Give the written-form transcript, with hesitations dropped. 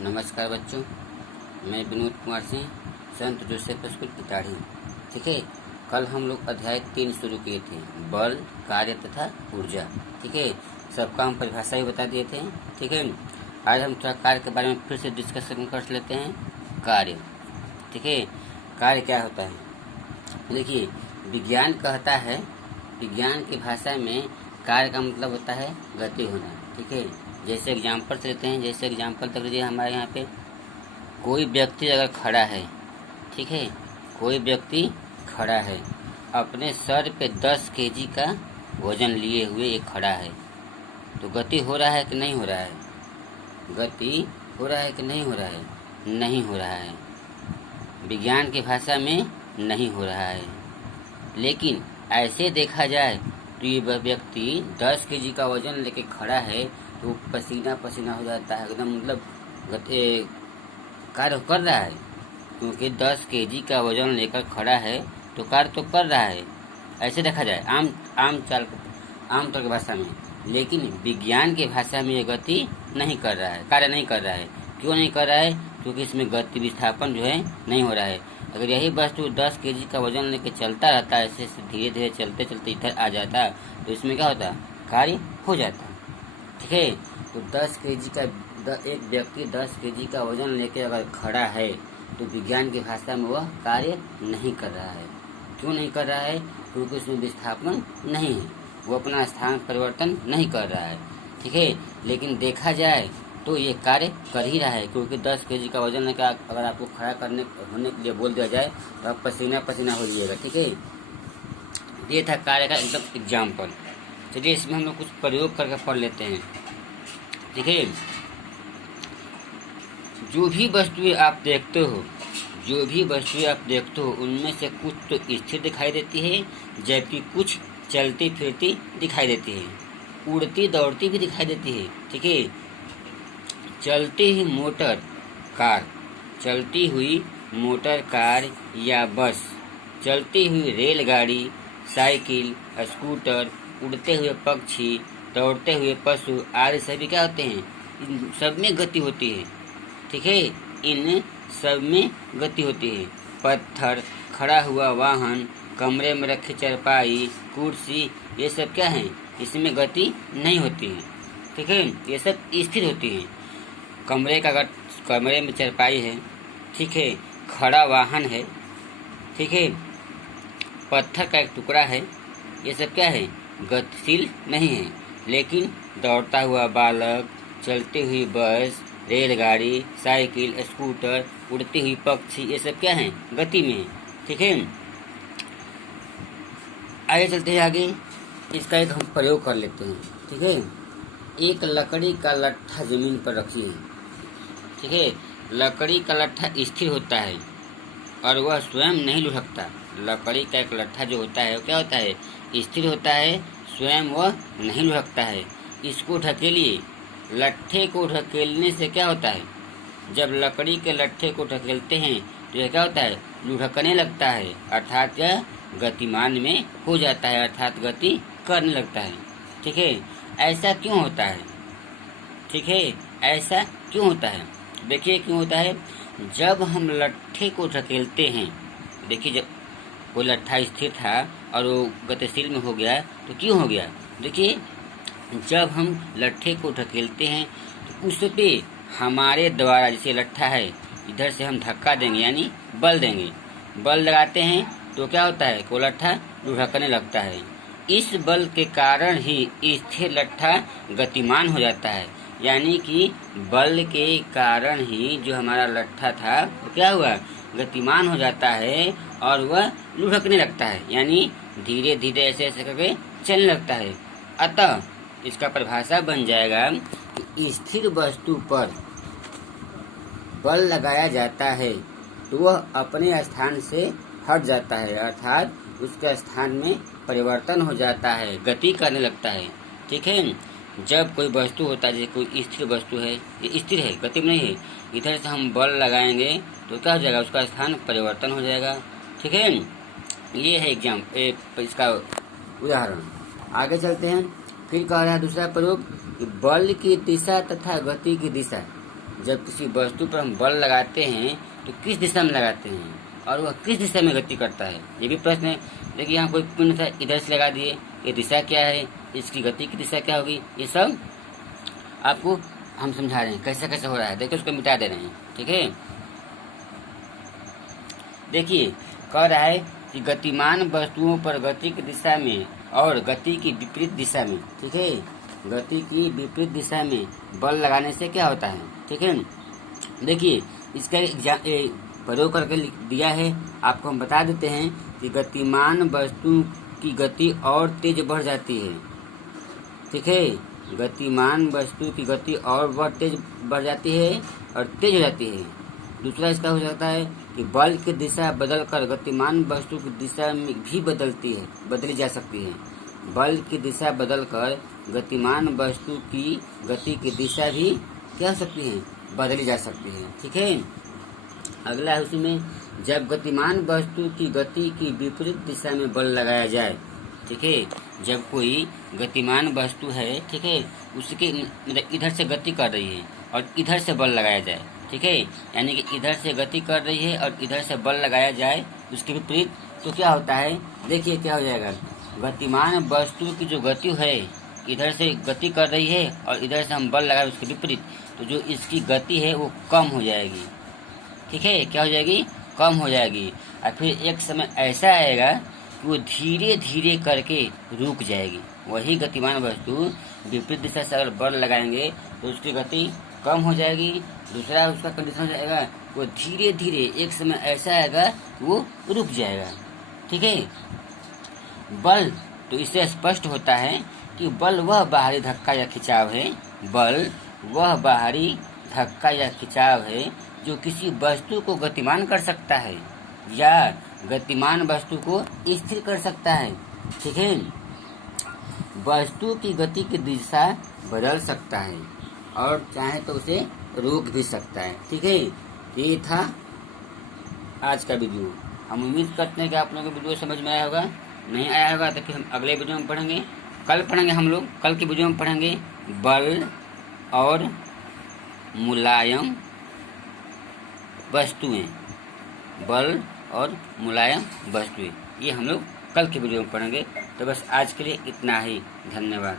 नमस्कार बच्चों, मैं विनोद कुमार सिंह, संत जोसेफ स्कूल इटाढ़ी। ठीक है, कल हम लोग अध्याय 3 शुरू किए थे, बल, कार्य तथा ऊर्जा। ठीक है, सबका हम परिभाषा ही बता दिए थे। ठीक है, आज हम थोड़ा कार्य के बारे में फिर से डिस्कशन कर लेते हैं। कार्य, ठीक है, कार्य क्या होता है? देखिए, विज्ञान कहता है, विज्ञान की भाषा में कार्य का मतलब होता है गति होना। ठीक है, जैसे एग्जाम्पल लेते हैं, जैसे एग्जाम्पल तक लीजिए, हमारे यहाँ पे कोई व्यक्ति अगर खड़ा है, ठीक है, कोई व्यक्ति खड़ा है, अपने सर पे 10 केजी का वजन लिए हुए एक खड़ा है, तो गति हो रहा है कि नहीं हो रहा है? गति हो रहा है कि नहीं हो रहा है? नहीं हो रहा है, विज्ञान की भाषा में नहीं हो रहा है। लेकिन ऐसे देखा जाए तो ये व्यक्ति 10 केजी का वजन लेके खड़ा है, तो पसीना पसीना हो जाता है एकदम, मतलब कार्य कर रहा है, क्योंकि 10 केजी का वजन लेकर खड़ा है तो कार्य तो कर रहा है। ऐसे देखा जाए आम तौर की भाषा में। लेकिन विज्ञान की भाषा में ये गति नहीं कर रहा है, कार्य नहीं कर रहा है। क्यों नहीं कर रहा है? क्योंकि इसमें गति विस्थापन जो है नहीं हो रहा है। अगर यही वस्तु 10 केजी का वजन लेके चलता रहता है, ऐसे धीरे धीरे चलते चलते इधर आ जाता, तो इसमें क्या होता? कार्य हो जाता। ठीक है, तो 10 केजी का एक व्यक्ति 10 केजी का वजन लेके अगर खड़ा है, तो विज्ञान की भाषा में वह कार्य नहीं कर रहा है। क्यों नहीं कर रहा है? क्योंकि उसमें विस्थापन नहीं है, वो अपना स्थान परिवर्तन नहीं कर रहा है। ठीक है, लेकिन देखा जाए तो ये कार्य कर ही रहा है, क्योंकि 10 केजी का वजन लेकर अगर आपको खड़ा होने के लिए बोल दिया जाए तो आप पसीना पसीना हो जाइएगा। ठीक है, ये था कार्य का एकदम एग्जाम्पल। चलिए इसमें हम लोग कुछ प्रयोग करके पढ़ लेते हैं। ठीक है, जो भी वस्तुएं आप देखते हो, उनमें से कुछ तो स्थिर दिखाई देती है, जबकि कुछ चलती फिरती दिखाई देती है, उड़ती दौड़ती भी दिखाई देती है। ठीक है, चलती हुई मोटर कार या बस, चलती हुई रेलगाड़ी, साइकिल, स्कूटर, उड़ते हुए पक्षी, दौड़ते हुए पशु आदि सभी क्या होते हैं? इन सब में गति होती है। ठीक है, इन सब में गति होती है। पत्थर, खड़ा हुआ वाहन, कमरे में रखी चारपाई, कुर्सी, ये सब क्या है? इसमें गति नहीं होती है। ठीक है, ये सब स्थिर होती है। कमरे में चारपाई है, ठीक है, खड़ा वाहन है, ठीक है, पत्थर का एक टुकड़ा है, ये सब क्या है? गतिशील नहीं है। लेकिन दौड़ता हुआ बालक, चलती हुई बस, रेलगाड़ी, साइकिल, स्कूटर, उड़ती हुई पक्षी, ये सब क्या है? गति में है। ठीक है, आगे चलते हैं आगे, इसका एक हम प्रयोग कर लेते हैं। ठीक है, एक लकड़ी का लट्ठा जमीन पर रखिए। ठीक है, लकड़ी का लट्ठा स्थिर होता है और वह स्वयं नहीं लुढ़कता। लकड़ी का एक लट्ठा जो होता है वो क्या होता है? स्थिर होता है, स्वयं वह नहीं लुढ़कता है। इसको ढकेलिए। लट्ठे को ढकेलने से क्या होता है? जब लकड़ी के लट्ठे को ढकेलते हैं तो यह क्या होता है? लुढ़कने लगता है, अर्थात यह गतिमान में हो जाता है, अर्थात गति करने लगता है। ठीक है, ऐसा क्यों होता है? ठीक है, ऐसा क्यों होता है? देखिए क्यों होता है। जब हम लट्ठे को ढकेलते हैं, देखिए जब वो लट्ठा स्थिर था और वो गतिशील में हो गया, तो क्यों हो गया? देखिए, जब हम लट्ठे को ढकेलते हैं तो उस पे हमारे द्वारा, जैसे लट्ठा है, इधर से हम धक्का देंगे, यानी बल देंगे, बल लगाते हैं तो क्या होता है? वो लट्ठा लुढ़कने लगता है। इस बल के कारण ही स्थिर लट्ठा गतिमान हो जाता है, यानी कि बल के कारण ही जो हमारा लट्ठा था वो क्या हुआ? गतिमान हो जाता है और वह लुढ़कने लगता है, यानी धीरे धीरे ऐसे ऐसे करके चलने लगता है। अतः इसका परिभाषा बन जाएगा कि स्थिर वस्तु पर बल लगाया जाता है तो वह अपने स्थान से हट जाता है, अर्थात उसके स्थान में परिवर्तन हो जाता है, गति करने लगता है। ठीक है, जब कोई वस्तु होता है, जैसे कोई स्थिर वस्तु है, ये स्थिर है, गति में नहीं है, इधर से हम बल लगाएंगे तो क्या हो जाएगा? उसका स्थान परिवर्तन हो जाएगा। ठीक है, ये है इसका उदाहरण। आगे चलते हैं, फिर कह रहा है दूसरा प्रयोग, बल की दिशा तथा गति की दिशा। जब किसी वस्तु पर हम बल लगाते हैं तो किस दिशा में लगाते हैं और वह किस दिशा में गति करता है, ये भी प्रश्न है। देखिए यहाँ कोई पिंड था, इधर से लगा दिए, ये दिशा क्या है, इसकी गति की दिशा क्या होगी, ये सब आपको हम समझा रहे हैं कैसे कैसे हो रहा है। देखिए उसको मिटा दे रहे हैं, ठीक है। देखिए कह रहा है कि गतिमान वस्तुओं पर गति की दिशा में और गति की विपरीत दिशा में, ठीक है, गति की विपरीत दिशा में बल लगाने से क्या होता है, ठीक है। देखिए इसका प्रयोग करके लिख दिया है, आपको हम बता देते हैं कि गतिमान वस्तु की गति और तेज बढ़ जाती है, ठीक है। गतिमान वस्तु की गति और तेज बढ़ जाती है और तेज हो जाती है। दूसरा इसका हो जाता है कि बल की दिशा बदलकर गतिमान वस्तु की दिशा में भी बदली जा सकती है। बल की दिशा बदलकर गतिमान वस्तु की गति की दिशा भी क्या हो सकती है, बदली जा सकती है, ठीक है। अगला है उसमें, जब गतिमान वस्तु की गति की विपरीत दिशा में बल लगाया जाए, ठीक है। जब कोई गतिमान वस्तु है, ठीक है, उसके मतलब इधर से गति कर रही है और इधर से बल लगाया जाए, ठीक है, यानी कि इधर से गति कर रही है और इधर से बल लगाया जाए उसके विपरीत, तो क्या होता है, देखिए क्या हो जाएगा। गतिमान वस्तु की जो गति है, इधर से गति कर रही है और इधर से हम बल लगाए उसके विपरीत, तो जो इसकी गति है वो कम हो जाएगी, ठीक है। क्या हो जाएगी, कम हो जाएगी। और फिर एक समय ऐसा आएगा कि वो धीरे धीरे करके रुक जाएगी। वही गतिमान वस्तु विपरीत दिशा से अगर बल लगाएंगे तो उसकी गति कम हो जाएगी। दूसरा उसका कंडीशन हो जाएगा, वो धीरे धीरे एक समय ऐसा आएगा वो रुक जाएगा, ठीक है। बल, तो इससे स्पष्ट होता है कि बल वह बाहरी धक्का या खिंचाव है, बल वह बाहरी धक्का या खिंचाव है जो किसी वस्तु को गतिमान कर सकता है या गतिमान वस्तु को स्थिर कर सकता है, ठीक है। वस्तु की गति की दिशा बदल सकता है और चाहे तो उसे रोक भी सकता है, ठीक है। ये था आज का वीडियो। हम उम्मीद करते हैं कि आप लोगों को वीडियो समझ में आया होगा। नहीं आया होगा तो फिर हम अगले वीडियो में पढ़ेंगे। कल पढ़ेंगे हम लोग, कल की वीडियो में पढ़ेंगे बल और मुलायम वस्तुएं, बल और मुलायम वस्तुएं, ये हम लोग कल की वीडियो में पढ़ेंगे। तो बस आज के लिए इतना ही, धन्यवाद।